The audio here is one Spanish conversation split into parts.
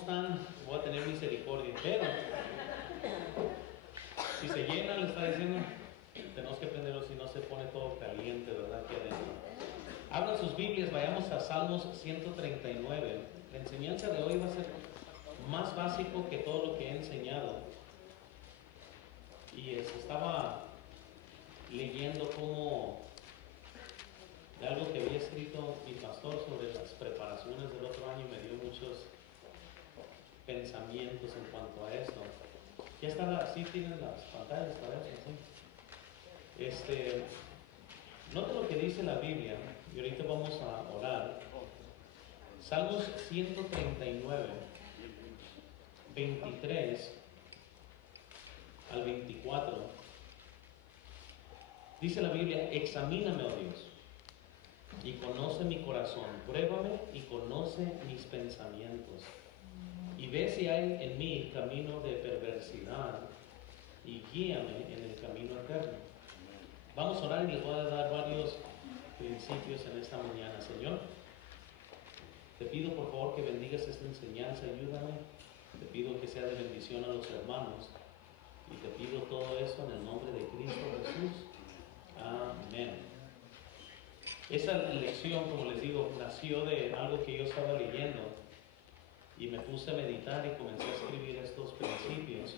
están? Voy a tener misericordia. Pero si se llena, le está diciendo, tenemos que prenderlo, si no se pone todo caliente, ¿verdad? Aquí adentro. Abran sus Biblias, vayamos a Salmos 139. La enseñanza de hoy va a ser más básico que todo lo que he enseñado. Y estaba leyendo como de algo que había escrito mi pastor sobre las preparaciones del otro año, me dio muchos pensamientos en cuanto a esto. Ya está, sí tienen las pantallas para eso, ¿sí? Note lo que dice la Biblia, y ahorita vamos a orar. Salmos 139, 23 al 24. Dice la Biblia: examíname, oh Dios, y conoce mi corazón, pruébame y conoce mis pensamientos, y ve si hay en mí camino de perversidad, y guíame en el camino eterno. Vamos a orar y les voy a dar varios principios en esta mañana. Señor, te pido por favor que bendigas esta enseñanza, ayúdame. Te pido que sea de bendición a los hermanos, y te pido todo esto en el nombre de Cristo Jesús. Amén. Esa lección, como les digo, nació de algo que yo estaba leyendo, y me puse a meditar y comencé a escribir estos principios.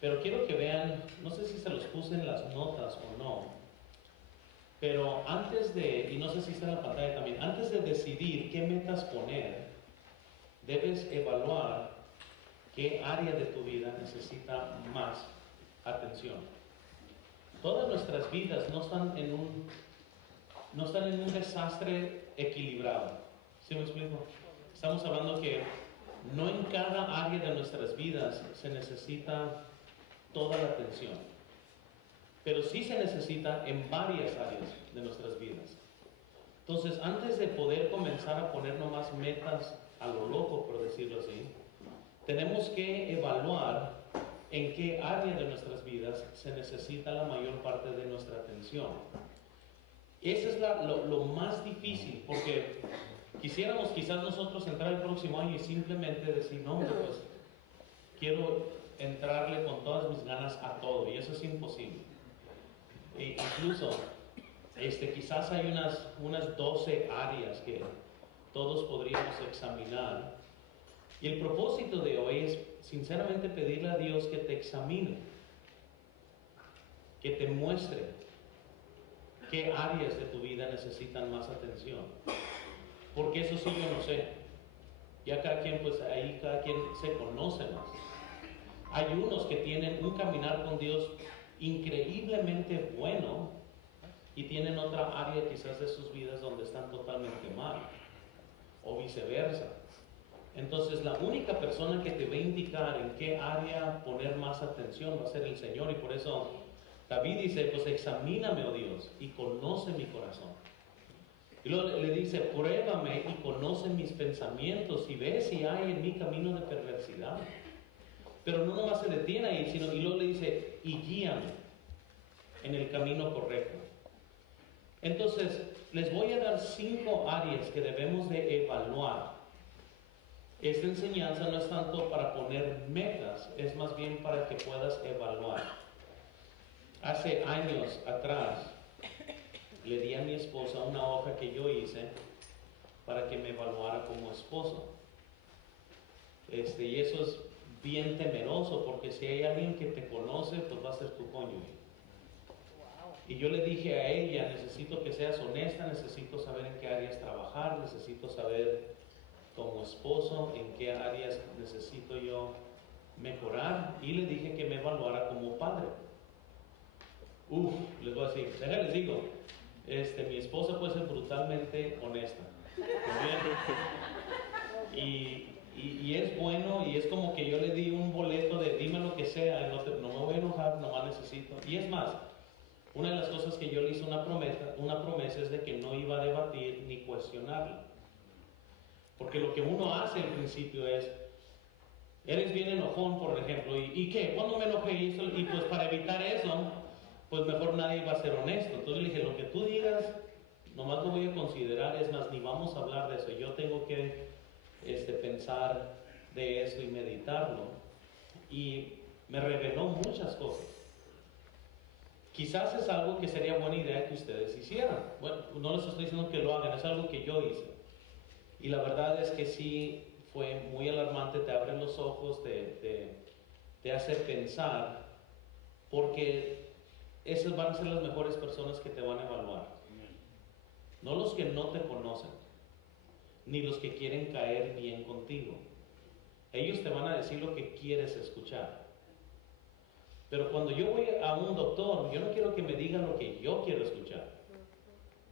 Pero quiero que vean, no sé si se los puse en las notas o no, pero antes de, y no sé si está en la pantalla también, antes de decidir qué metas poner, debes evaluar qué área de tu vida necesita más atención. Todas nuestras vidas no están en un desastre equilibrado. ¿Sí me explico? Estamos hablando que no en cada área de nuestras vidas se necesita toda la atención, pero sí se necesita en varias áreas de nuestras vidas. Entonces, antes de poder comenzar a poner nomás metas a lo loco, por decirlo así, tenemos que evaluar en qué área de nuestras vidas se necesita la mayor parte de nuestra atención. Ese es lo más difícil, porque quisiéramos quizás nosotros entrar el próximo año y simplemente decir, no, pues quiero entrarle con todas mis ganas a todo, y eso es imposible. E incluso quizás hay unas 12 áreas que todos podríamos examinar, y el propósito de hoy es sinceramente pedirle a Dios que te examine, que te muestre qué áreas de tu vida necesitan más atención, porque eso sí yo no sé. Ya cada quien, pues ahí cada quien se conoce más. Hay unos que tienen un caminar con Dios increíblemente bueno, y tienen otra área quizás de sus vidas donde están totalmente mal, o viceversa. Entonces la única persona que te va a indicar en qué área poner más atención va a ser el Señor, y por eso David dice, pues examíname, oh Dios, y conoce mi corazón. Y luego le dice, pruébame y conoce mis pensamientos, y ve si hay en mí camino de perversidad. Pero no nomás se detiene ahí, sino, y luego le dice, y guíame en el camino correcto. Entonces, les voy a dar 5 áreas que debemos de evaluar. Esta enseñanza no es tanto para poner metas, es más bien para que puedas evaluar. Hace años atrás, le di a mi esposa una hoja que yo hice para que me evaluara como esposo. Y eso es bien temeroso, porque si hay alguien que te conoce, pues va a ser tu cónyuge. Y yo le dije a ella, necesito que seas honesta, necesito saber en qué áreas trabajar, necesito saber como esposo en qué áreas necesito yo mejorar, y le dije que me evaluara como padre. Les voy a decir, les digo, mi esposa puede ser brutalmente honesta. Y es bueno, y es como que yo le di un boleto de dime lo que sea, no me voy a enojar, nomás necesito. Y es más, una de las cosas que yo le hice una promesa es de que no iba a debatir ni cuestionarla. Porque lo que uno hace al principio es, eres bien enojón, por ejemplo, ¿y qué? ¿Cuándo me enojé? Y pues para evitar eso, pues mejor nadie va a ser honesto. Entonces le dije, lo que tú digas, nomás lo voy a considerar, es más, ni vamos a hablar de eso. Yo tengo que pensar de eso y meditarlo, y me reveló muchas cosas. Quizás es algo que sería buena idea que ustedes hicieran. Bueno, no les estoy diciendo que lo hagan, es algo que yo hice. Y la verdad es que sí fue muy alarmante, te abre los ojos, te hace pensar, porque esas van a ser las mejores personas que te van a evaluar. No los que no te conocen, ni los que quieren caer bien contigo. Ellos te van a decir lo que quieres escuchar. Pero cuando yo voy a un doctor, yo no quiero que me digan lo que yo quiero escuchar.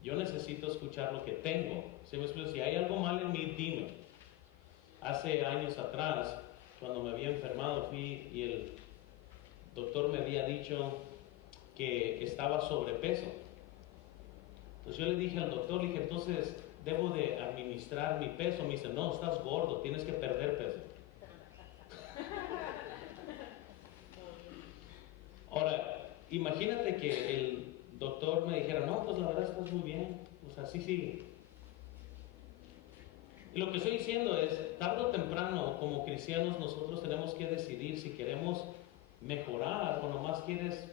Yo necesito escuchar lo que tengo. ¿Sí me explico? Si hay algo mal en mí, dime. Hace años atrás, cuando me había enfermado, fui y el doctor me había dicho que estaba sobrepeso. Entonces yo le dije al doctor, le dije, entonces debo de administrar mi peso. Me dice, no, estás gordo, tienes que perder peso. Ahora, imagínate que el doctor me dijera, no, pues la verdad estás muy bien, o sea, sí sigue. Y lo que estoy diciendo es, tarde o temprano, como cristianos, nosotros tenemos que decidir si queremos mejorar o nomás quieres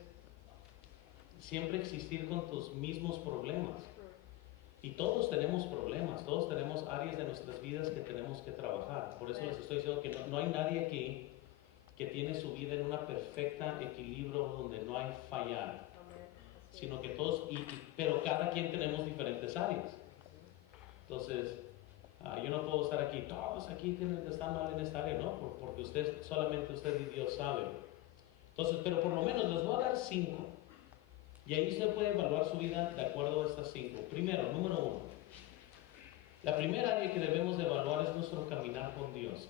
siempre existir con tus mismos problemas. Y todos tenemos problemas, todos tenemos áreas de nuestras vidas que tenemos que trabajar. Por eso les estoy diciendo que no hay nadie aquí que tiene su vida en una perfecta equilibrio donde no hay fallar, sino que todos, pero cada quien tenemos diferentes áreas. Entonces, yo no puedo estar aquí, todos aquí están mal en esta área, ¿no? Porque solamente usted y Dios saben. Entonces, pero por lo menos les voy a dar 5. Y ahí se puede evaluar su vida de acuerdo a estas 5. Primero, número 1. La primera área que debemos de evaluar es nuestro caminar con Dios.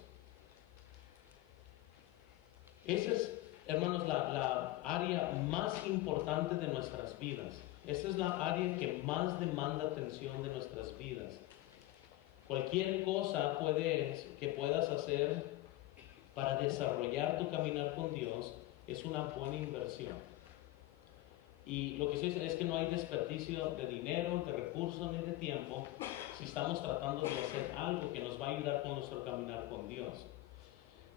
Esa es, hermanos, la área más importante de nuestras vidas. Esa es la área que más demanda atención de nuestras vidas. Cualquier cosa que puedas hacer para desarrollar tu caminar con Dios es una buena inversión. Y lo que se dice es que no hay desperdicio de dinero, de recursos ni de tiempo si estamos tratando de hacer algo que nos va a ayudar con nuestro caminar con Dios.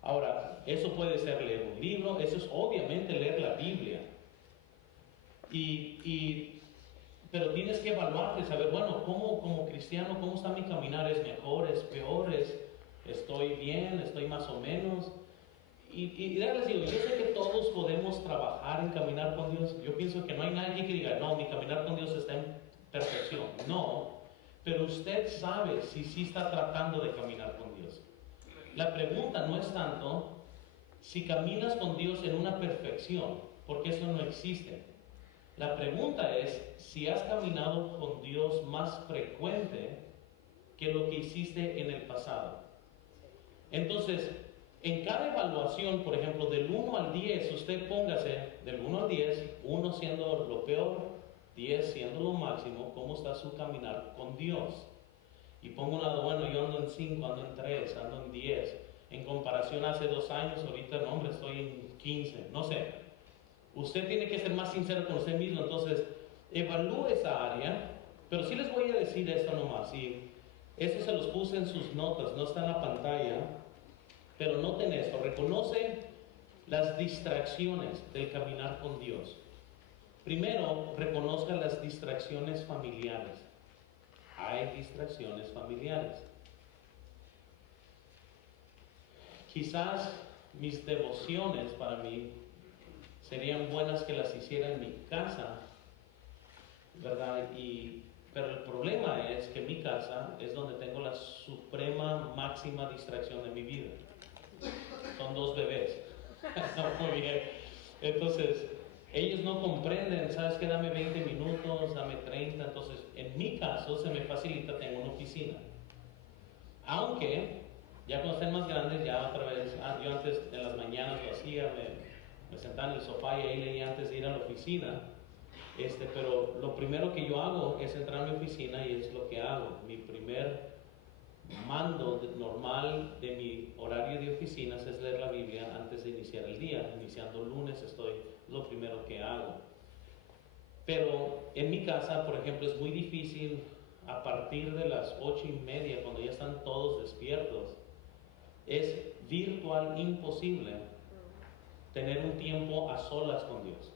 Ahora, eso puede ser leer un libro, eso es obviamente leer la Biblia. Pero tienes que evaluarte, saber, bueno, como cristiano, ¿cómo está mi caminar? ¿Es mejor? ¿Es peor? ¿Estoy bien? ¿Estoy más o menos? Y les digo, yo sé que todos podemos trabajar en caminar con Dios. Yo pienso que no hay nadie que diga, no, mi caminar con Dios está en perfección. No, pero usted sabe si sí está tratando de caminar con Dios. La pregunta no es tanto si caminas con Dios en una perfección, porque eso no existe. La pregunta es si has caminado con Dios más frecuente que lo que hiciste en el pasado. Entonces, en cada evaluación, por ejemplo, del 1 al 10, usted póngase del 1 al 10, 1 siendo lo peor, 10 siendo lo máximo, cómo está su caminar con Dios. Y pongo un lado, bueno, yo ando en 5, ando en 3, ando en 10. En comparación a hace 2 años, ahorita, no, hombre, estoy en 15, no sé. Usted tiene que ser más sincero con usted mismo, entonces evalúe esa área, pero sí les voy a decir esto nomás, y esto se los puse en sus notas, no está en la pantalla, pero noten esto, reconoce las distracciones del caminar con Dios. Primero, reconozca las distracciones familiares. Hay distracciones familiares. Quizás mis devociones para mí serían buenas que las hiciera en mi casa, ¿verdad? Pero el problema es que mi casa es donde tengo la suprema máxima distracción de mi vida. Son 2 bebés. Muy bien. Entonces, ellos no comprenden, ¿sabes qué? Dame 20 minutos, dame 30. Entonces, en mi caso, se me facilita, tengo una oficina. Aunque, ya cuando estén más grandes, ya otra vez, yo antes en las mañanas lo hacía, me sentaba en el sofá y ahí leía antes de ir a la oficina. Pero lo primero que yo hago es entrar a mi oficina y es lo que hago. Mi primer mando normal de mi horario de oficinas es leer la Biblia antes de iniciar el día. Iniciando el lunes lo primero que hago. Pero en mi casa, por ejemplo, es muy difícil a partir de las 8:30, cuando ya están todos despiertos, es virtual imposible tener un tiempo a solas con Dios.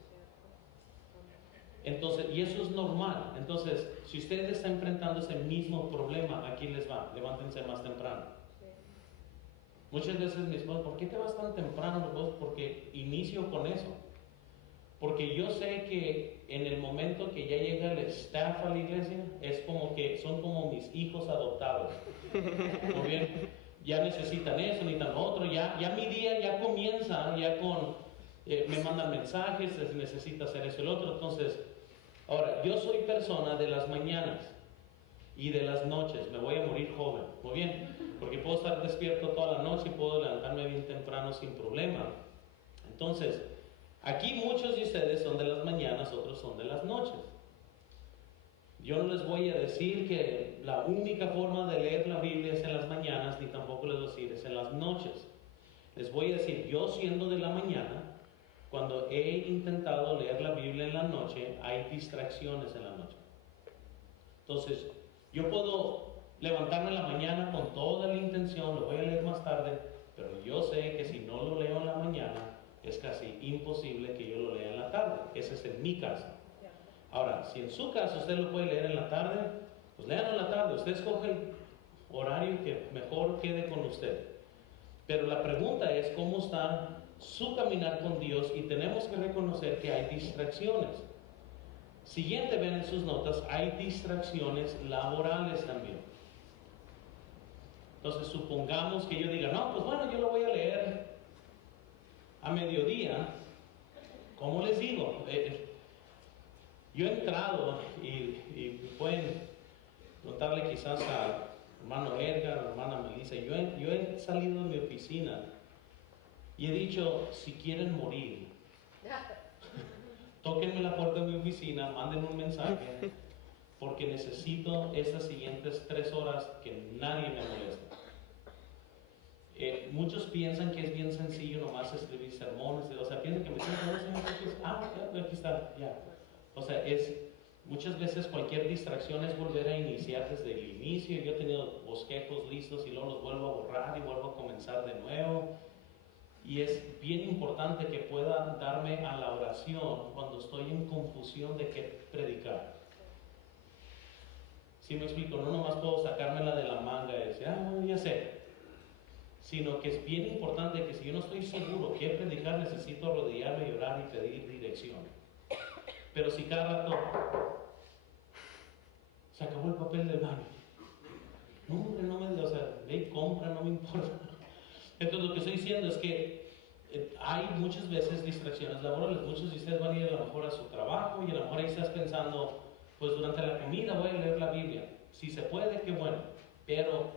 Entonces, y eso es normal. Entonces, si usted está enfrentando ese mismo problema, aquí les va, levántense más temprano. Muchas veces mi esposa, ¿por qué te vas tan temprano? Pues porque inicio con eso. Porque yo sé que en el momento que ya llega el staff a la iglesia, es como que son como mis hijos adoptados. Muy bien, ya necesitan eso, necesitan lo otro, ya mi día ya comienza, ya con, me mandan mensajes, se necesita hacer eso y lo otro. Entonces, ahora, yo soy persona de las mañanas y de las noches, me voy a morir joven, muy bien, porque puedo estar despierto toda la noche y puedo levantarme bien temprano sin problema. Entonces, aquí muchos de ustedes son de las mañanas, otros son de las noches. Yo no les voy a decir que la única forma de leer la Biblia es en las mañanas, ni tampoco les voy a decir es en las noches. Les voy a decir, yo siendo de la mañana, cuando he intentado leer la Biblia en la noche, hay distracciones en la noche. Entonces, yo puedo levantarme en la mañana con toda la intención, lo voy a leer más tarde, pero yo sé que si no lo leo en la mañana, es casi imposible que yo lo lea en la tarde. Ese es en mi caso. Ahora, si en su caso usted lo puede leer en la tarde, pues léanlo en la tarde. Usted escoge el horario que mejor quede con usted. Pero la pregunta es cómo está su caminar con Dios, y tenemos que reconocer que hay distracciones. Siguiente, ven en sus notas, hay distracciones laborales también. Entonces, supongamos que yo diga, no, pues bueno, yo lo voy a leer a mediodía. ¿Cómo les digo? Yo he entrado y pueden notarle quizás a hermano Edgar, a hermana Melissa, yo he salido de mi oficina y he dicho, si quieren morir, tóquenme la puerta de mi oficina, manden un mensaje, porque necesito estas siguientes 3 horas que nadie me moleste. Muchos piensan que es bien sencillo nomás escribir sermones, o sea, piensan que me dicen, aquí está, ya. O sea, muchas veces cualquier distracción es volver a iniciar desde el inicio. Yo he tenido bosquejos listos y luego los vuelvo a borrar y vuelvo a comenzar de nuevo. Y es bien importante que pueda darme a la oración cuando estoy en confusión de qué predicar. ¿Sí me explico? No nomás puedo sacármela de la manga y decir, ya sé. Sino que es bien importante que si yo no estoy seguro qué predicar, necesito arrodillarme y orar y pedir dirección. Pero si cada rato se acabó el papel del baño, no, hombre, no me, o sea, ve y compra, no me importa. Entonces lo que estoy diciendo es que hay muchas veces distracciones laborales. Muchos de ustedes van a ir a lo mejor a su trabajo y a lo mejor ahí estás pensando, pues durante la comida voy a leer la Biblia. Si se puede, qué bueno. Pero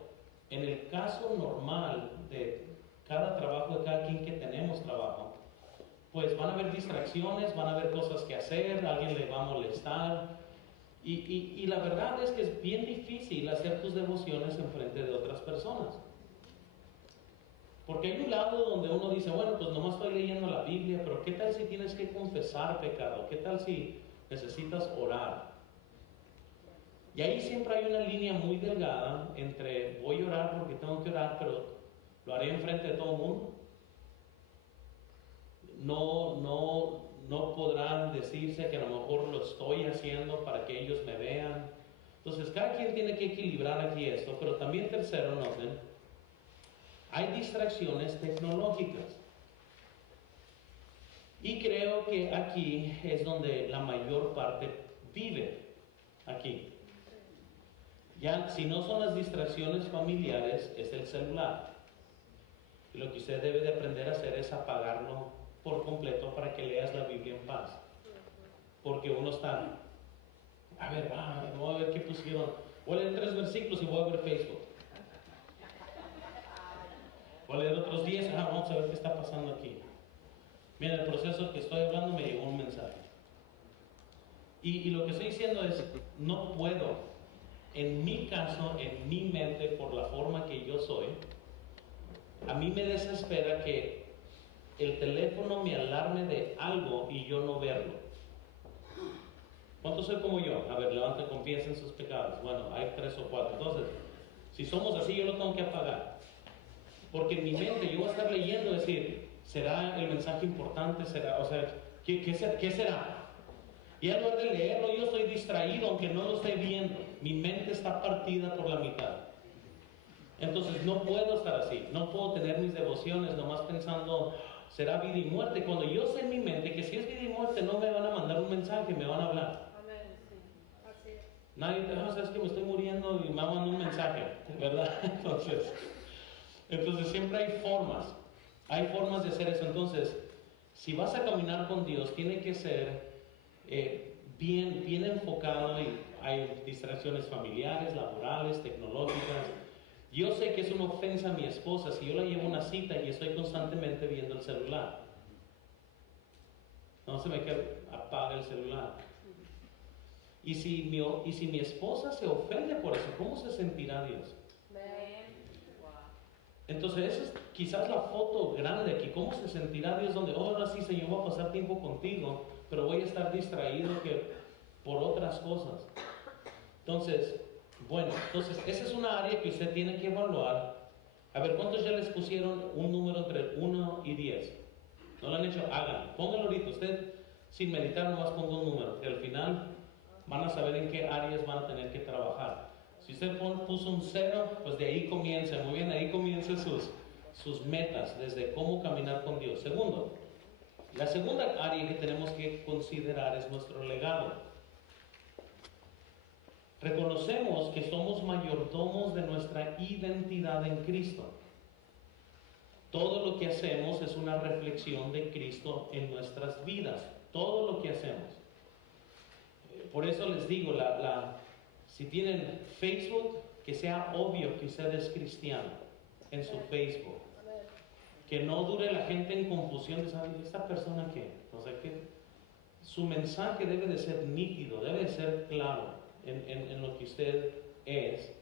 en el caso normal de cada trabajo, de cada quien que tenemos trabajo, pues van a haber distracciones, van a haber cosas que hacer, alguien le va a molestar. Y la verdad es que es bien difícil hacer tus devociones en frente de otras personas. Porque hay un lado donde uno dice, bueno, pues nomás estoy leyendo la Biblia, pero ¿qué tal si tienes que confesar pecado? ¿Qué tal si necesitas orar? Y ahí siempre hay una línea muy delgada entre voy a orar porque tengo que orar, pero lo haré en frente de todo el mundo. No podrán decirse que a lo mejor lo estoy haciendo para que ellos me vean. Entonces, cada quien tiene que equilibrar aquí esto, pero también tercero, noten, hay distracciones tecnológicas. Y creo que aquí es donde la mayor parte vive, aquí. Ya, si no son las distracciones familiares, es el celular. Y lo que usted debe de aprender a hacer es apagarlo por completo para que leas la Biblia en paz. Porque uno está, voy a ver qué pusieron. Voy a leer 3 versículos y voy a ver Facebook. Voy a leer otros 10, vamos a ver qué está pasando aquí. Mira, el proceso que estoy hablando me llegó un mensaje. Y lo que estoy diciendo es, no puedo, en mi caso, en mi mente, por la forma que yo soy, a mí me desespera que el teléfono me alarme de algo y yo no verlo. ¿Cuántos soy como yo? A ver, levanten, confiesen sus pecados. Bueno, hay 3 o 4. Entonces, si somos así, yo lo tengo que apagar. Porque en mi mente yo voy a estar leyendo, decir, ¿será el mensaje importante? ¿Será? O sea, ¿qué será? Y en lugar de leerlo, yo estoy distraído, aunque no lo esté viendo. Mi mente está partida por la mitad. Entonces no puedo estar así. No puedo tener mis devociones nomás pensando, será vida y muerte. Cuando yo sé en mi mente que si es vida y muerte, no me van a mandar un mensaje, me van a hablar. Amén, sí. Así es. Nadie te va a decir, es que me estoy muriendo y me mandan un mensaje, ¿verdad? Entonces siempre hay formas de hacer eso. Entonces, si vas a caminar con Dios, tiene que ser bien enfocado, y hay distracciones familiares, laborales, tecnológicas. Yo sé que es una ofensa a mi esposa si yo la llevo a una cita y estoy constantemente viendo el celular. No se me quede, apaga el celular. Y si mi esposa se ofende por eso, ¿cómo se sentirá Dios? Entonces esa es quizás la foto grande aquí. ¿Cómo se sentirá Dios donde, oh, ahora sí, Señor, voy a pasar tiempo contigo, pero voy a estar distraído por otras cosas? Entonces, esa es una área que usted tiene que evaluar. A ver, ¿cuántos ya les pusieron un número entre 1 y 10? ¿No lo han hecho? Háganlo. Pónganlo ahorita. Usted, sin meditar, nomás ponga un número, que al final van a saber en qué áreas van a tener que trabajar. Si usted puso un 0, pues de ahí comienza. Muy bien, ahí comiencen sus metas, desde cómo caminar con Dios. Segundo, la segunda área que tenemos que considerar es nuestro legado. Reconocemos que somos mayordomos de nuestra identidad en Cristo. Todo lo que hacemos es una reflexión de Cristo en nuestras vidas. Todo lo que hacemos. Por eso les digo, si tienen Facebook, que sea obvio que usted es cristiano en su Facebook. Que no dure la gente en confusión de saber, ¿esta persona qué? O sea, que su mensaje debe de ser nítido, debe de ser claro en lo que usted es.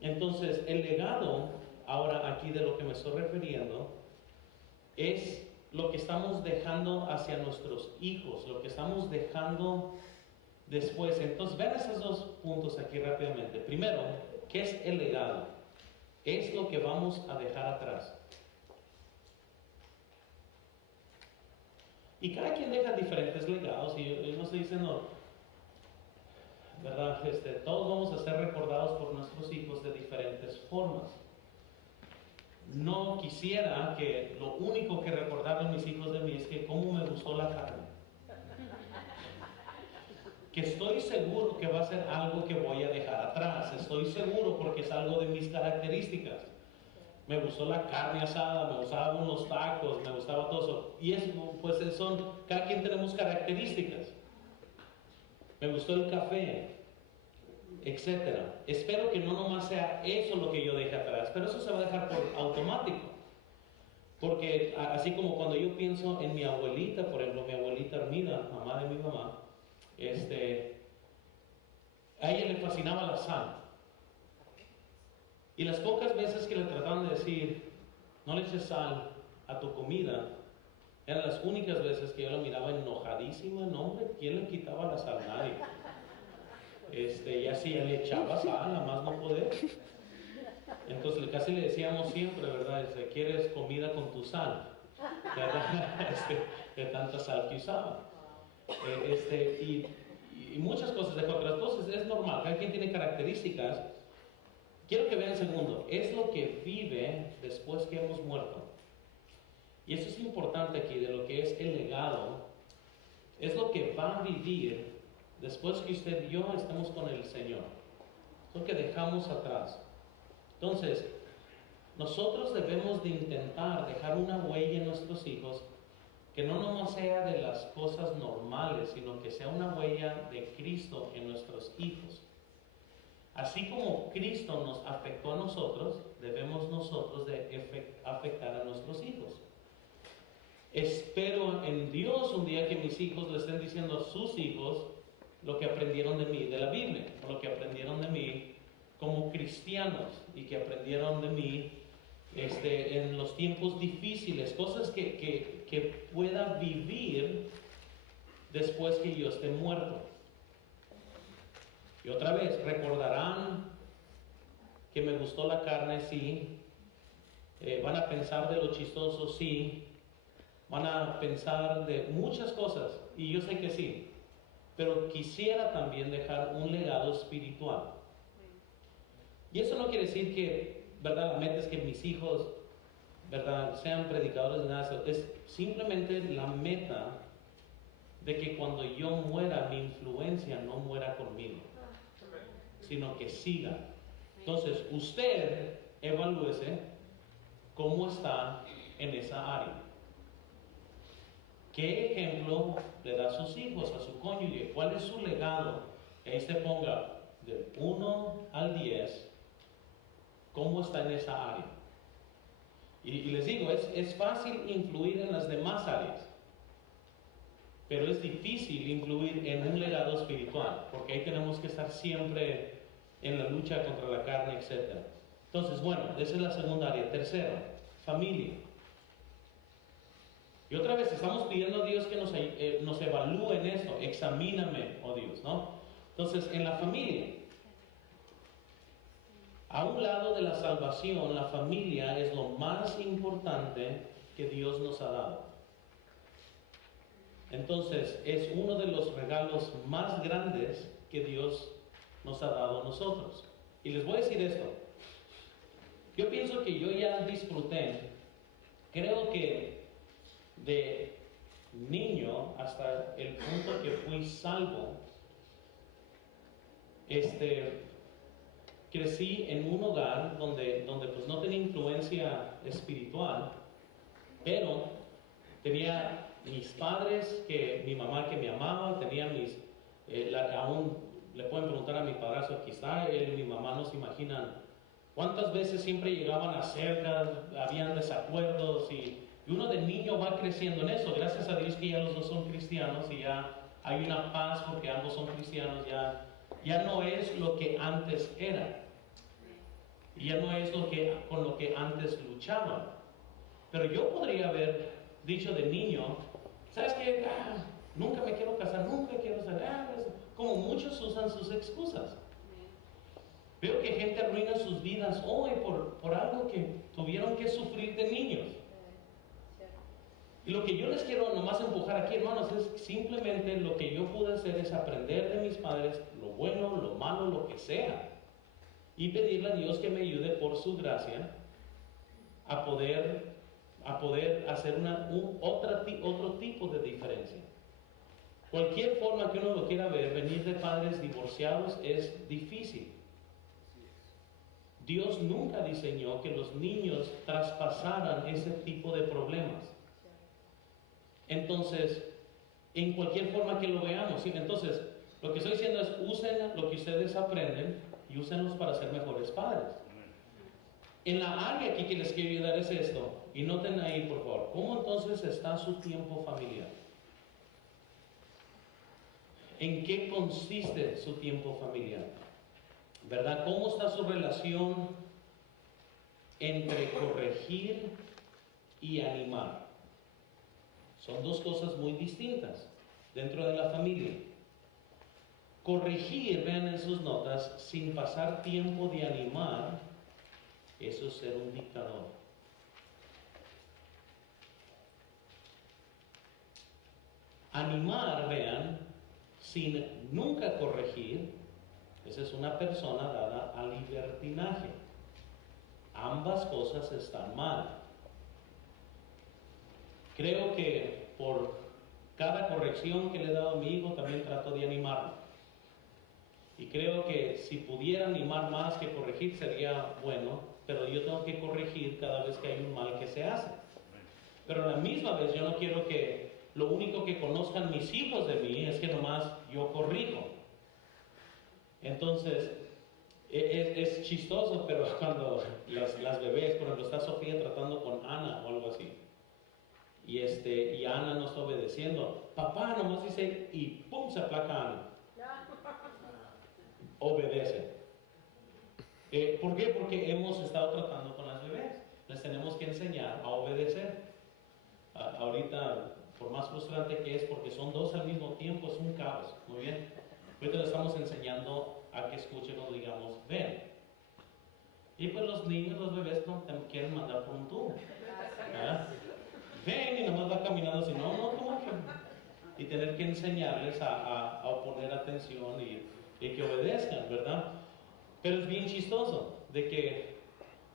Entonces, el legado, ahora aquí de lo que me estoy refiriendo, es lo que estamos dejando hacia nuestros hijos, lo que estamos dejando después. Entonces, vean esos dos puntos aquí rápidamente. Primero, ¿qué es el legado? Es lo que vamos a dejar atrás. Y cada quien deja diferentes legados, y yo no estoy diciendo, ¿verdad? Todos vamos a ser recordados por nuestros hijos de diferentes formas. No quisiera que lo único que recordaran mis hijos de mí es que cómo me gustó la carne. Que estoy seguro que va a ser algo que voy a dejar atrás. Estoy seguro porque es algo de mis características. Me gustó la carne asada, me gustaban los tacos, me gustaba todo eso. Y eso, pues cada quien tenemos características. Me gustó el café, etcétera. Espero que no nomás sea eso lo que yo deje atrás, pero eso se va a dejar por automático. Porque así como cuando yo pienso en mi abuelita, por ejemplo, mi abuelita Armida, mamá de mi mamá, a ella le fascinaba la sal. Y las pocas veces que le trataban de decir, no le eches sal a tu comida, eran las únicas veces que yo la miraba enojadísima. No, hombre, ¿quién le quitaba la sal? Nadie. Y así le echaba sal, a más no poder. Entonces casi le decíamos siempre, ¿verdad? ¿Quieres comida con tu sal? ¿Verdad? De tanta sal que usaba. Y muchas cosas dejó atrás. Entonces es normal, cada quien tiene características. Quiero que vean segundo, es lo que vive después que hemos muerto. Y eso es importante aquí, de lo que es el legado. Es lo que va a vivir después que usted y yo estemos con el Señor. Es lo que dejamos atrás. Entonces, nosotros debemos de intentar dejar una huella en nuestros hijos que no nomás sea de las cosas normales, sino que sea una huella de Cristo en nuestros hijos. Así como Cristo nos afectó a nosotros, debemos nosotros de afectar a nuestros hijos. Espero en Dios un día que mis hijos le estén diciendo a sus hijos lo que aprendieron de mí, de la Biblia, o lo que aprendieron de mí como cristianos, y que aprendieron de mí en los tiempos difíciles, cosas que pueda vivir después que yo esté muerto. Y otra vez, recordarán que me gustó la carne, sí, Van a pensar de lo chistoso, sí. Van a pensar de muchas cosas, y yo sé que sí. Pero quisiera también dejar un legado espiritual. Y eso no quiere decir que, ¿verdad? La meta es que mis hijos, ¿verdad?, sean predicadores de nada. Es simplemente la meta de que cuando yo muera, mi influencia no muera conmigo, sino que siga. Entonces, usted evalúese cómo está en esa área. ¿Qué ejemplo le da a sus hijos, a su cónyuge? ¿Cuál es su legado? Que ahí se ponga del 1 al 10, cómo está en esa área. Y les digo, es fácil influir en las demás áreas, pero es difícil influir en un legado espiritual, porque ahí tenemos que estar siempre en la lucha contra la carne, etc. Entonces, bueno, esa es la segunda área. Tercera, familia. Y otra vez, estamos pidiendo a Dios que nos evalúe en esto. Examíname, oh Dios, ¿no? Entonces, en la familia, a un lado de la salvación, la familia es lo más importante que Dios nos ha dado. Entonces, es uno de los regalos más grandes que Dios nos ha dado a nosotros. Y les voy a decir esto. Yo pienso que yo ya disfruté, creo que de niño hasta el punto que fui salvo, crecí en un hogar donde pues no tenía influencia espiritual, pero tenía mis padres, mi mamá que me amaba, tenía aún le pueden preguntar a mi padrastro, quizá él y mi mamá no se imaginan cuántas veces siempre llegaban a cercas, habían desacuerdos, y uno de niño va creciendo en eso. Gracias a Dios que ya los dos son cristianos y ya hay una paz porque ambos son cristianos, ya no es lo que antes era. Y ya no es con lo que antes luchaban. Pero yo podría haber dicho de niño, ¿sabes qué? Nunca me quiero casar, nunca quiero ser. Como muchos usan sus excusas. Veo que gente arruina sus vidas hoy por algo que tuvieron que sufrir de niños. Y lo que yo les quiero nomás empujar aquí, hermanos, es simplemente lo que yo pude hacer es aprender de mis padres lo bueno, lo malo, lo que sea. Y pedirle a Dios que me ayude por su gracia a poder hacer otro tipo de diferencia. Cualquier forma que uno lo quiera ver, venir de padres divorciados es difícil. Dios nunca diseñó que los niños traspasaran ese tipo de problemas. Entonces, en cualquier forma que lo veamos, ¿sí? Entonces, lo que estoy diciendo es, usen lo que ustedes aprenden y úsenlos para ser mejores padres. En la área aquí que les quiero ayudar es esto, y noten ahí por favor, ¿cómo entonces está su tiempo familiar? ¿En qué consiste su tiempo familiar? ¿Verdad? ¿Cómo está su relación entre corregir y animar? Son dos cosas muy distintas dentro de la familia. Corregir, vean en sus notas, sin pasar tiempo de animar, eso es ser un dictador. Animar, vean, sin nunca corregir, esa es una persona dada al libertinaje. Ambas cosas están mal. Creo que por cada corrección que le he dado a mi hijo, también trato de animarlo. Y creo que si pudiera animar más que corregir sería bueno, pero yo tengo que corregir cada vez que hay un mal que se hace. Pero a la misma vez yo no quiero que lo único que conozcan mis hijos de mí es que nomás yo corrijo. Entonces, es chistoso, pero cuando las bebés, por ejemplo, está Sofía tratando con Ana o algo así, y Ana no está obedeciendo, papá nomás dice, y ¡pum!, se aplaca Ana. Obedece. ¿Por qué? Porque hemos estado tratando con las bebés. Les tenemos que enseñar a obedecer. Ahorita, por más frustrante que es, porque son dos al mismo tiempo, es un caos. Muy bien. Ahorita le estamos enseñando a que escuchen o digamos, ven. Y pues los niños, los bebés no te quieren mandar por un tubo. ¿Verdad? Ven y nomás va caminando así, no, no, ¿cómo que? Y tener que enseñarles a poner atención y que obedezcan, ¿verdad? Pero es bien chistoso de que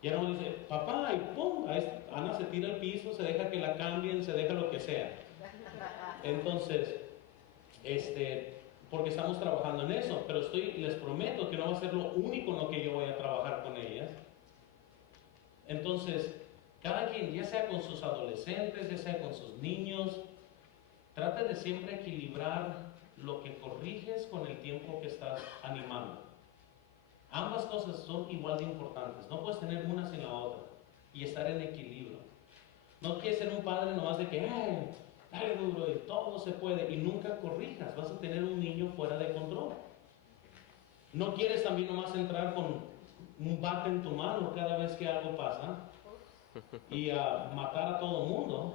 ya no dice, papá, y pum, Ana se tira al piso, se deja que la cambien, se deja lo que sea. Entonces, porque estamos trabajando en eso, pero les prometo que no va a ser lo único en lo que yo voy a trabajar con ellas. Entonces, cada quien, ya sea con sus adolescentes, ya sea con sus niños, trata de siempre equilibrar lo que corriges con el tiempo que estás animando. Ambas cosas son igual de importantes, no puedes tener una sin la otra y estar en equilibrio. No quieres ser un padre nomás de que, ay, dale duro y todo se puede y nunca corrijas, vas a tener un niño fuera de control. No quieres también nomás entrar con un bate en tu mano cada vez que algo pasa y matar a todo mundo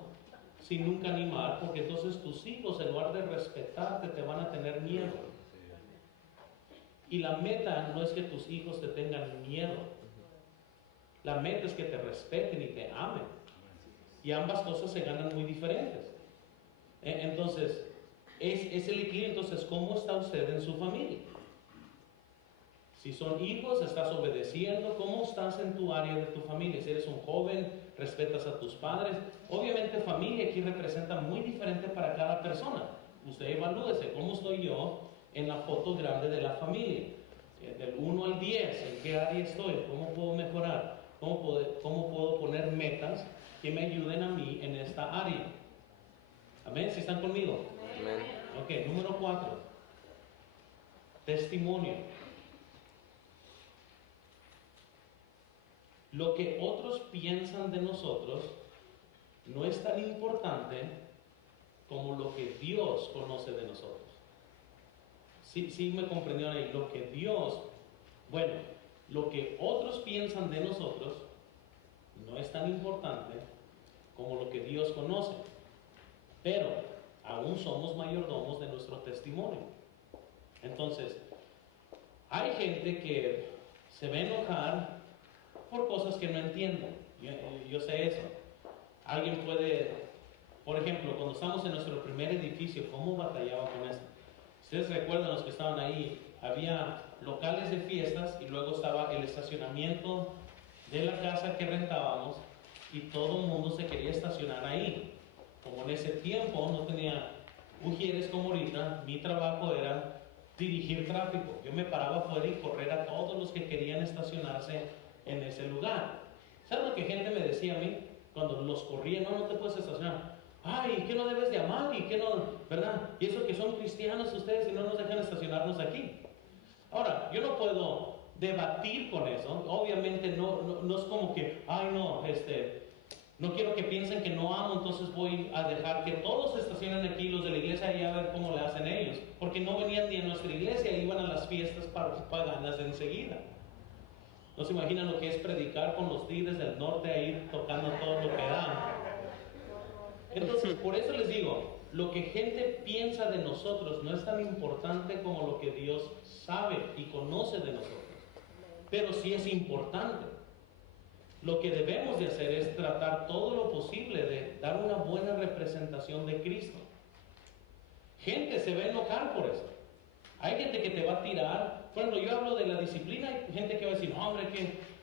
sin nunca animar, porque entonces tus hijos en lugar de respetarte te van a tener miedo. Y la meta no es que tus hijos te tengan miedo, la meta es que te respeten y te amen. Y ambas cosas se ganan muy diferentes. Entonces, es el equilibrio. Entonces, ¿cómo está usted en su familia? Si son hijos, estás obedeciendo. ¿Cómo estás en tu área de tu familia? Si eres un joven, respetas a tus padres. Obviamente, familia aquí representa muy diferente para cada persona. Usted evalúese, ¿cómo estoy yo en la foto grande de la familia? Del 1 al 10, ¿en qué área estoy? ¿Cómo puedo mejorar? ¿Cómo puedo poner metas que me ayuden a mí en esta área? Amén, si están conmigo. Amén. Ok, número 4. Testimonio. Lo que otros piensan de nosotros no es tan importante como lo que Dios conoce de nosotros. Sí me comprendieron ahí. Lo que otros piensan de nosotros no es tan importante como lo que Dios conoce. Pero aún somos mayordomos de nuestro testimonio. Entonces, hay gente que se va a enojar por cosas que no entienden. Yo sé eso. Alguien puede, por ejemplo, cuando estamos en nuestro primer edificio, ¿cómo batallaba con esto? Ustedes recuerdan, los que estaban ahí, había locales de fiestas y luego estaba el estacionamiento de la casa que rentábamos y todo el mundo se quería estacionar ahí. Como en ese tiempo no tenía Ujieres como ahorita, mi trabajo era dirigir tráfico. Yo me paraba afuera y correr a todos los que querían estacionarse en ese lugar. ¿Sabes lo que gente me decía a mí cuando los corría? No, no te puedes estacionar. Ay, ¿qué no debes de amar? ¿Y qué no? ¿Verdad? Y eso que son cristianos ustedes y no nos dejan estacionarnos aquí. Ahora, yo no puedo debatir con eso. Obviamente no es como que, ay no, no quiero que piensen que no amo, entonces voy a dejar que todos se estacionen aquí, los de la iglesia, y a ver cómo le hacen ellos. Porque no venían ni a nuestra iglesia, iban a las fiestas paganas de enseguida. No se imaginan lo que es predicar con los tigres del norte ahí tocando todo lo que dan. Entonces, por eso les digo, lo que gente piensa de nosotros no es tan importante como lo que Dios sabe y conoce de nosotros. Pero sí es importante. Lo que debemos de hacer es tratar todo lo posible de dar una buena representación de Cristo. Gente se va a enojar por eso. Hay gente que te va a tirar. Por ejemplo, yo hablo de la disciplina, hay gente que va a decir, no, hombre,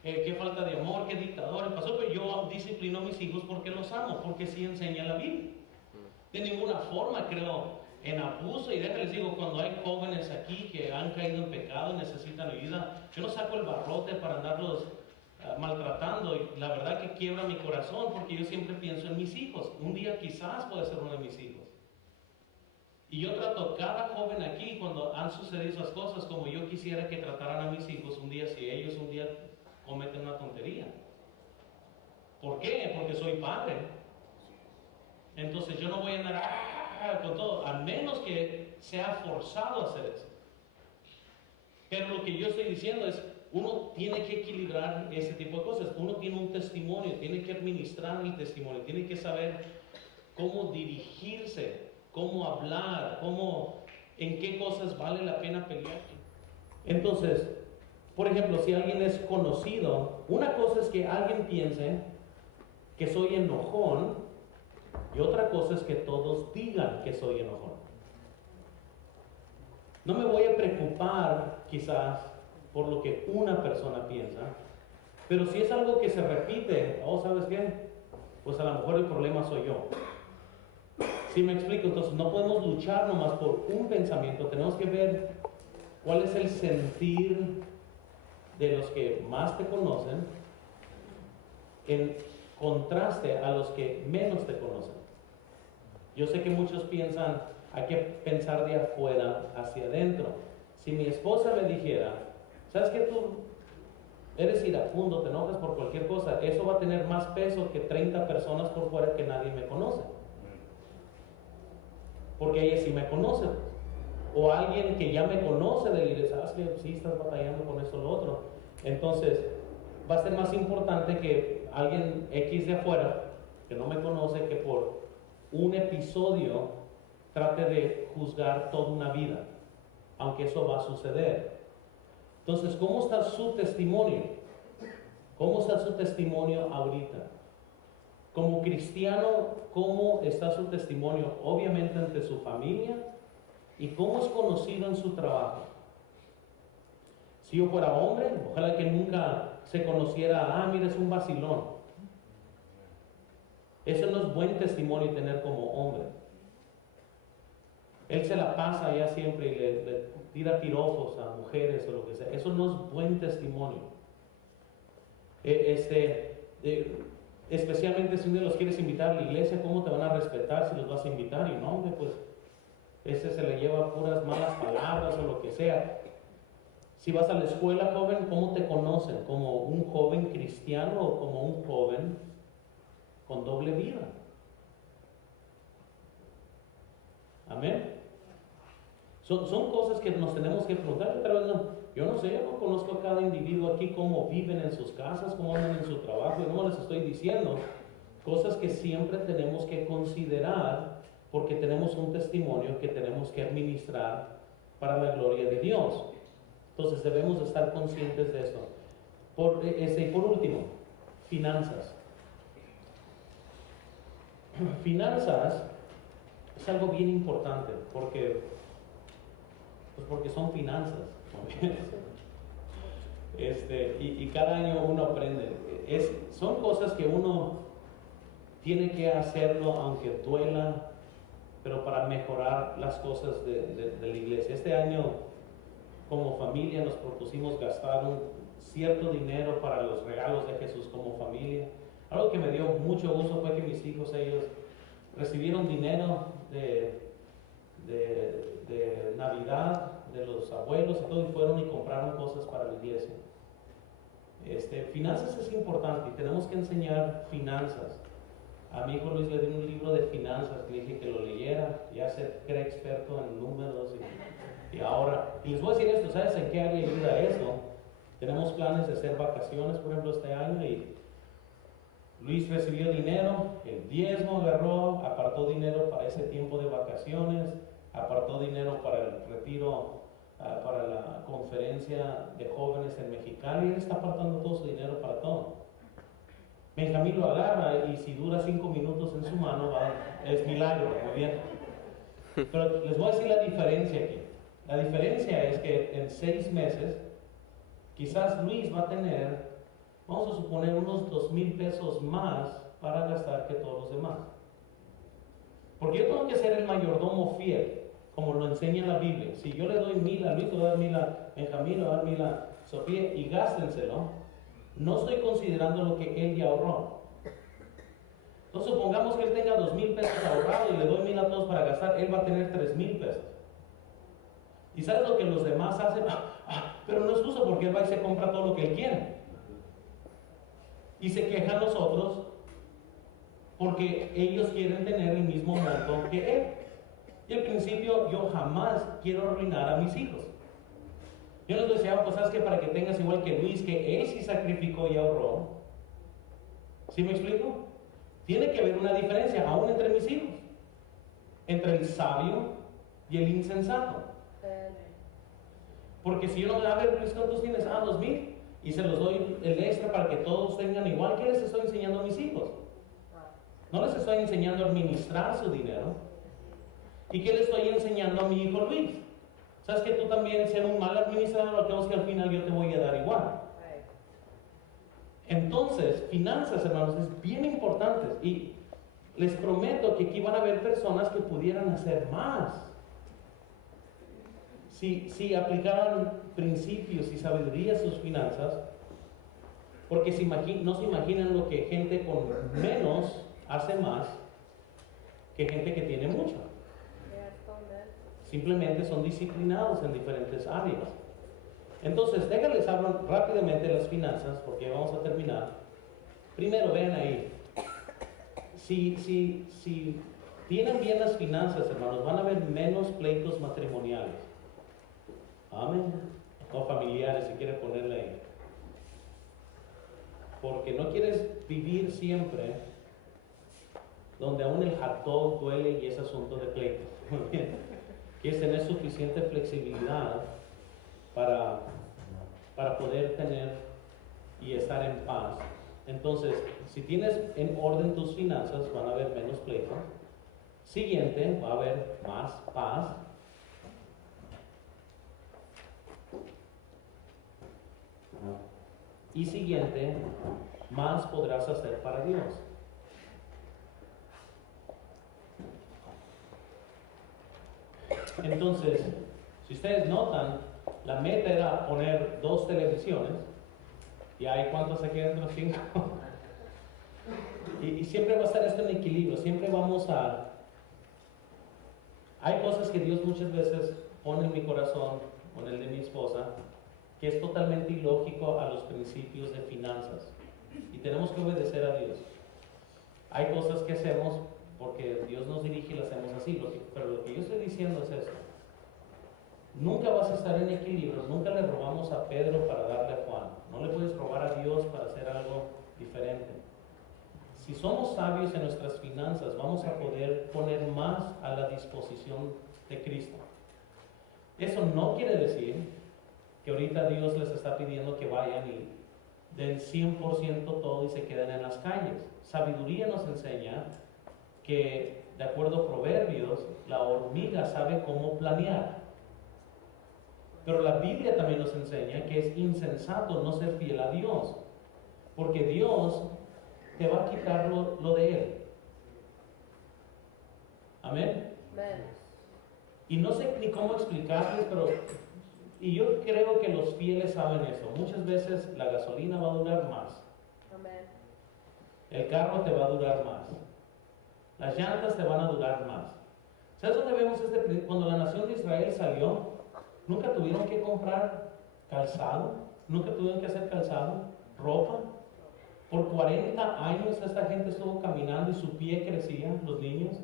qué falta de amor, qué dictador pasó, pero yo disciplino a mis hijos porque los amo, porque sí enseña la Biblia. De ninguna forma creo en abuso, y déjales digo, cuando hay jóvenes aquí que han caído en pecado, necesitan ayuda, yo no saco el barrote para andarlos maltratando, y la verdad que quiebra mi corazón porque yo siempre pienso en mis hijos. Un día quizás puede ser uno de mis hijos. Y yo trato cada joven aquí cuando han sucedido esas cosas como yo quisiera que trataran a mis hijos un día si ellos un día cometen una tontería. ¿Por qué? Porque soy padre. Entonces yo no voy a andar con todo, a menos que sea forzado a hacer eso. Pero lo que yo estoy diciendo es, uno tiene que equilibrar ese tipo de cosas. Uno tiene un testimonio, tiene que administrar el testimonio, tiene que saber cómo dirigirse, cómo hablar, en qué cosas vale la pena pelear. Entonces, Por ejemplo, si alguien es conocido, una cosa es que alguien piense que soy enojón y otra cosa es que todos digan que soy enojón. No me voy a preocupar quizás por lo que una persona piensa, pero si es algo que se repite, ¿sabes qué? Pues a lo mejor el problema soy yo. ¿Sí me explico? Entonces no podemos luchar nomás por un pensamiento, tenemos que ver cuál es el sentir de los que más te conocen en contraste a los que menos te conocen. Yo sé que muchos piensan, hay que pensar de afuera hacia adentro. Si mi esposa me dijera, ¿sabes qué? Tú eres iracundo, te enojas por cualquier cosa, eso va a tener más peso que 30 personas por fuera que nadie me conoce. Porque ella sí me conoce. O alguien que ya me conoce de la iglesia, ¿sabes que sí estás batallando con esto o lo otro? Entonces, va a ser más importante que alguien X de afuera, que no me conoce, que por un episodio trate de juzgar toda una vida, aunque eso va a suceder. Entonces, ¿cómo está su testimonio? ¿Cómo está su testimonio ahorita? Como cristiano, ¿cómo está su testimonio? Obviamente ante su familia, y cómo es conocido en su trabajo. Si yo fuera hombre, ojalá que nunca se conociera, mira, es un vacilón. Eso no es buen testimonio tener como hombre. Él se la pasa ya siempre y le tira piropos a mujeres o lo que sea. Eso no es buen testimonio. Especialmente si uno los quieres invitar a la iglesia, ¿cómo te van a respetar si los vas a invitar? Y no, hombre, pues ese se le lleva puras malas palabras o lo que sea. Si vas a la escuela, joven, ¿cómo te conocen? ¿Como un joven cristiano o como un joven con doble vida? Amén. Son cosas que nos tenemos que preguntar. Otra vez, yo no sé, yo no conozco a cada individuo aquí cómo viven en sus casas, cómo andan en su trabajo, y no les estoy diciendo cosas que siempre tenemos que considerar porque tenemos un testimonio que tenemos que administrar para la gloria de Dios. Entonces debemos estar conscientes de eso. Por último, finanzas. Finanzas es algo bien importante porque son finanzas. Y cada año uno aprende. Son cosas que uno tiene que hacerlo aunque duela, pero para mejorar las cosas de la iglesia. Este año, como familia, nos propusimos gastar un cierto dinero para los regalos de Jesús como familia. Algo que me dio mucho gusto fue que mis hijos, ellos recibieron dinero de Navidad, de los abuelos y todo, y fueron y compraron cosas para la iglesia. Finanzas es importante y tenemos que enseñar finanzas. A mi hijo Luis le di un libro de finanzas, le dije que lo leyera, ya se cree experto en números y ahora, y les voy a decir esto, ¿sabes en qué área ayuda eso? Tenemos planes de hacer vacaciones, por ejemplo, este año, y Luis recibió dinero, el diezmo agarró, apartó dinero para ese tiempo de vacaciones, apartó dinero para el retiro, para la conferencia de jóvenes en Mexicali, él está apartando todo su dinero para todo. Benjamín lo agarra y si dura 5 minutos en su mano, es milagro, muy bien. Pero les voy a decir la diferencia aquí. La diferencia es que en 6 meses, quizás Luis va a tener, vamos a suponer, unos 2,000 pesos más para gastar que todos los demás. Porque yo tengo que ser el mayordomo fiel, como lo enseña la Biblia. Si yo le doy 1,000 a Luis, le voy a dar 1,000 a Benjamín, le voy a dar 1,000 a Sofía, y gástenselo. No estoy considerando lo que él ya ahorró. Entonces supongamos que él tenga 2,000 pesos ahorrados y le doy 1,000 a todos para gastar, él va a tener 3,000 pesos. ¿Y sabes lo que los demás hacen? Pero no es justo porque él va y se compra todo lo que él quiere. Y se quejan los otros porque ellos quieren tener el mismo monto que él. Y al principio yo jamás quiero arruinar a mis hijos. Yo les decía, pues sabes que para que tengas igual que Luis, que él sí sacrificó y ahorró. ¿Sí me explico? Tiene que haber una diferencia, aún entre mis hijos. Entre el sabio y el insensato. Porque si yo no me da, a ver, Luis, ¿cuántos tienes? 2,000. Y se los doy el extra para que todos tengan igual. ¿Qué les estoy enseñando a mis hijos? No les estoy enseñando a administrar su dinero. ¿Y qué le estoy enseñando a mi hijo Luis? ¿Sabes que tú también ser un mal administrador, al cabo que al final yo te voy a dar igual? Entonces, finanzas, hermanos, es bien importante. Y les prometo que aquí van a haber personas que pudieran hacer más. Si aplicaran principios y sabiduría a sus finanzas, porque no se imaginan lo que gente con menos hace más que gente que tiene mucho. Simplemente son disciplinados en diferentes áreas. Entonces, déjales hablar rápidamente de las finanzas, porque vamos a terminar. Primero, vean ahí. Si tienen bien las finanzas, hermanos, van a haber menos pleitos matrimoniales. Amén. O familiares, si quieren ponerle ahí. Porque no quieres vivir siempre donde aún el hot dog duele y es asunto de pleito. Quieres tener suficiente flexibilidad para poder tener y estar en paz. Entonces, si tienes en orden tus finanzas, van a haber menos pleitos. Siguiente, va a haber más paz. Y siguiente, más podrás hacer para Dios. Entonces, si ustedes notan, la meta era poner 2 televisiones. ¿Y hay cuántos se quedan entre los 5? y siempre va a estar esto en equilibrio. Siempre vamos a... Hay cosas que Dios muchas veces pone en mi corazón, o en el de mi esposa, que es totalmente ilógico a los principios de finanzas. Y tenemos que obedecer a Dios. Hay cosas que hacemos porque Dios nos dirige y las hacemos así. Pero lo que yo estoy diciendo es esto. Nunca vas a estar en equilibrio. Nunca le robamos a Pedro para darle a Juan. No le puedes robar a Dios para hacer algo diferente. Si somos sabios en nuestras finanzas, vamos a poder poner más a la disposición de Cristo. Eso no quiere decir que ahorita Dios les está pidiendo que vayan y den 100% todo y se queden en las calles. Sabiduría nos enseña que, de acuerdo a Proverbios, la hormiga sabe cómo planear. Pero la Biblia también nos enseña que es insensato no ser fiel a Dios, porque Dios te va a quitar lo de Él. Amén. Y no sé ni cómo explicarles, pero y yo creo que los fieles saben eso. Muchas veces la gasolina va a durar más. Amén. El carro te va a durar más. Las llantas te van a durar más. ¿Sabes dónde vemos cuando la nación de Israel salió? Nunca tuvieron que comprar calzado, nunca tuvieron que hacer calzado, ropa. Por 40 años esta gente estuvo caminando y su pie crecía, los niños.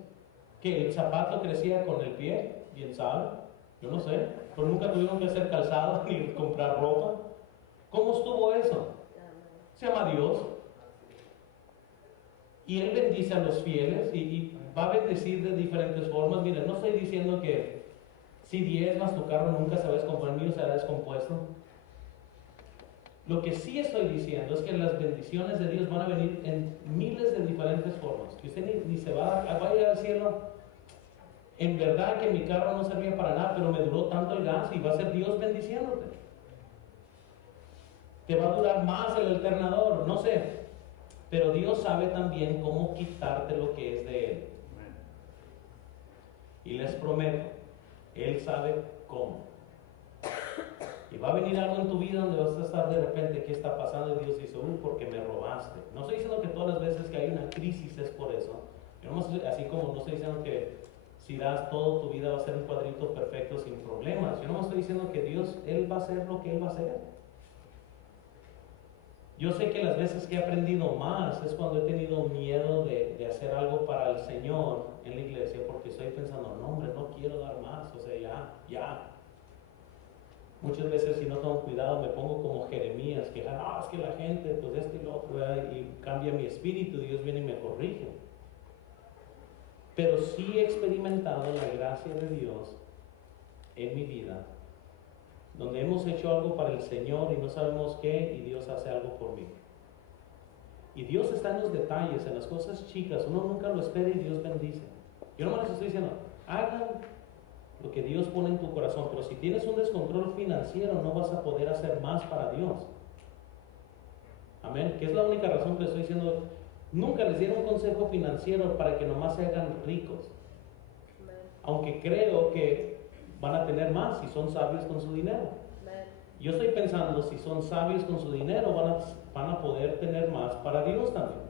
Que el zapato crecía con el pie, bien sabe, yo no sé, pero nunca tuvieron que hacer calzado ni comprar ropa. ¿Cómo estuvo eso? Se llama Dios. Y Él bendice a los fieles y va a bendecir de diferentes formas. Miren, no estoy diciendo que si diezmas tu carro nunca se va a descomponer, el mío será descompuesto. Lo que sí estoy diciendo es que las bendiciones de Dios van a venir en miles de diferentes formas. Que usted ni se va a ir al cielo. En verdad que mi carro no servía para nada, pero me duró tanto el gas y va a ser Dios bendiciéndote. Te va a durar más el alternador, no sé. Pero Dios sabe también cómo quitarte lo que es de Él. Y les prometo, Él sabe cómo. Y va a venir algo en tu vida donde vas a estar de repente, ¿qué está pasando? Y Dios dice, porque me robaste. No estoy diciendo que todas las veces que hay una crisis es por eso. Yo no, así como no estoy diciendo que si das todo, tu vida va a ser un cuadrito perfecto sin problemas. Yo no estoy diciendo que Dios, Él va a hacer lo que Él va a hacer. Yo sé que las veces que he aprendido más es cuando he tenido miedo de hacer algo para el Señor en la iglesia, porque estoy pensando, no hombre, no quiero dar más, o sea, ya. Muchas veces si no tengo cuidado me pongo como Jeremías, que es que la gente, pues esto y lo otro, ¿verdad? Y cambia mi espíritu, Dios viene y me corrige. Pero sí he experimentado la gracia de Dios en mi vida donde hemos hecho algo para el Señor y no sabemos qué, y Dios hace algo por mí. Y Dios está en los detalles, en las cosas chicas. Uno nunca lo espera y Dios bendice. Yo no me les estoy diciendo, hagan lo que Dios pone en tu corazón, pero si tienes un descontrol financiero no vas a poder hacer más para Dios. Amén. Que es la única razón que les estoy diciendo. Nunca les dieron un consejo financiero para que nomás se hagan ricos. Aunque creo que van a tener más si son sabios con su dinero. Yo estoy pensando, si son sabios con su dinero, van a poder tener más para Dios también.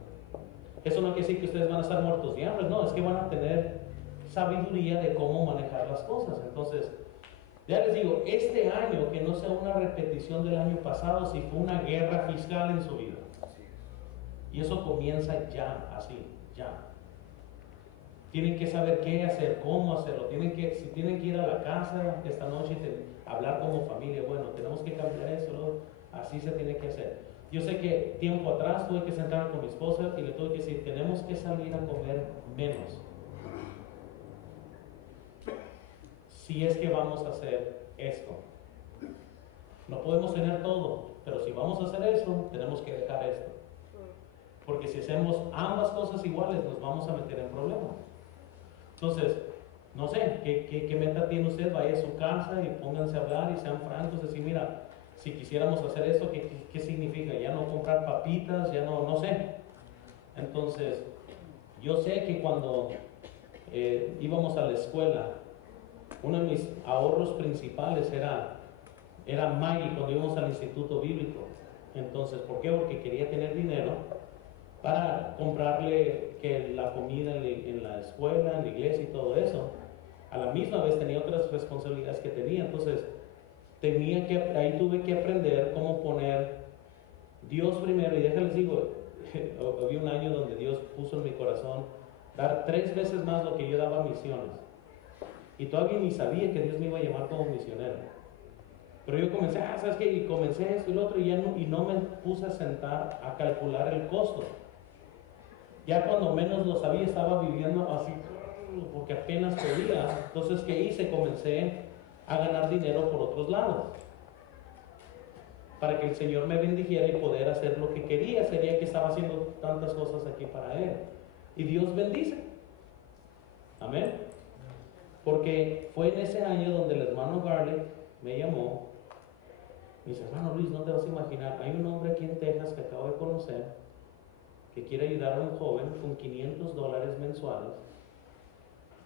Eso no quiere decir que ustedes van a estar muertos de hambre, no, es que van a tener sabiduría de cómo manejar las cosas. Entonces, ya les digo, este año, que no sea una repetición del año pasado, si fue una guerra fiscal en su vida. Y eso comienza ya, así, ya. Tienen que saber qué hacer, cómo hacerlo. Si tienen que ir a la casa esta noche y hablar como familia, bueno, tenemos que cambiar eso, ¿no? Así se tiene que hacer. Yo sé que tiempo atrás tuve que sentarme con mi esposa y le tuve que decir, tenemos que salir a comer menos. Si es que vamos a hacer esto. No podemos tener todo, pero si vamos a hacer eso, tenemos que dejar esto. Porque si hacemos ambas cosas iguales, nos vamos a meter en problemas. Entonces, no sé, ¿qué meta tiene usted? Vaya a su casa y pónganse a hablar y sean francos, decir, mira, si quisiéramos hacer esto, ¿qué significa? Ya no comprar papitas, ya no sé. Entonces, yo sé que cuando íbamos a la escuela, uno de mis ahorros principales era Maggie cuando íbamos al instituto bíblico. Entonces, ¿por qué? Porque quería tener dinero para comprarle la comida en la escuela, en la iglesia y todo eso. A la misma vez tenía otras responsabilidades que tenía. Entonces, ahí tuve que aprender cómo poner Dios primero. Y déjales digo, había un año donde Dios puso en mi corazón dar 3 veces más lo que yo daba a misiones. Y todavía ni sabía que Dios me iba a llamar como misionero. Pero yo comencé, ¿sabes qué? Y comencé esto y lo otro, y no me puse a sentar a calcular el costo. Ya cuando menos lo sabía, estaba viviendo así, porque apenas podía. Entonces, ¿qué hice? Comencé a ganar dinero por otros lados. Para que el Señor me bendijera y poder hacer lo que quería. Sería que estaba haciendo tantas cosas aquí para Él. Y Dios bendice. Amén. Porque fue en ese año donde el hermano Garlic me llamó. Me dice, hermano Luis, no te vas a imaginar, hay un hombre aquí en Texas que acabo de conocer que quiere ayudar a un joven con $500 mensuales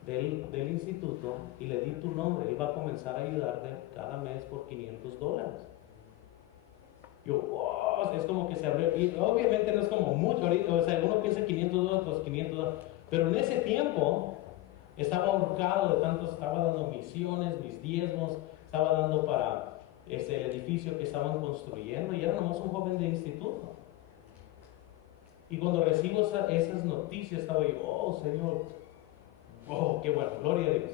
del instituto, y le di tu nombre, él va a comenzar a ayudarte cada mes por $500. Yo, wow, es como que se abrió, y obviamente no es como mucho ahorita, o sea, uno piensa $500, pues $500, pero en ese tiempo estaba ahorcado de tanto, estaba dando misiones, mis diezmos, estaba dando para el edificio que estaban construyendo, y era nomás un joven de instituto. Y cuando recibo esas noticias, estaba yo, oh Señor, oh, qué bueno, gloria a Dios.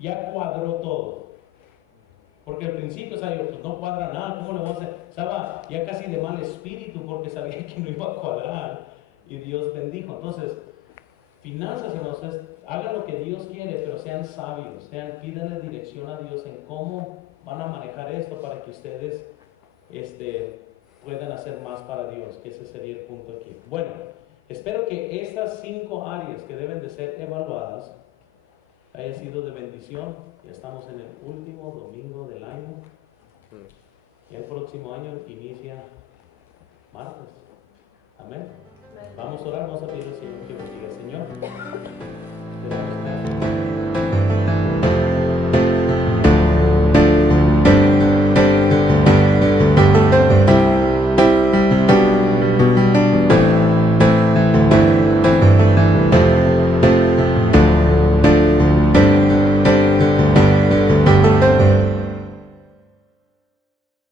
Ya cuadró todo. Porque al principio, o sea, yo, pues no cuadra nada, ¿cómo le voy a hacer? Estaba ya casi de mal espíritu porque sabía que no iba a cuadrar. Y Dios bendijo. Entonces, finanzas, hermanos, hagan lo que Dios quiere, pero sean sabios, pídanle dirección a Dios en cómo van a manejar esto para que ustedes puedan hacer más para Dios, que ese sería el punto aquí. Bueno, espero que estas 5 áreas que deben de ser evaluadas haya sido de bendición. Ya estamos en el último domingo del año. Y el próximo año inicia martes. Amén. Vamos a orar, vamos a pedir al Señor que bendiga. Señor, te damos gracias.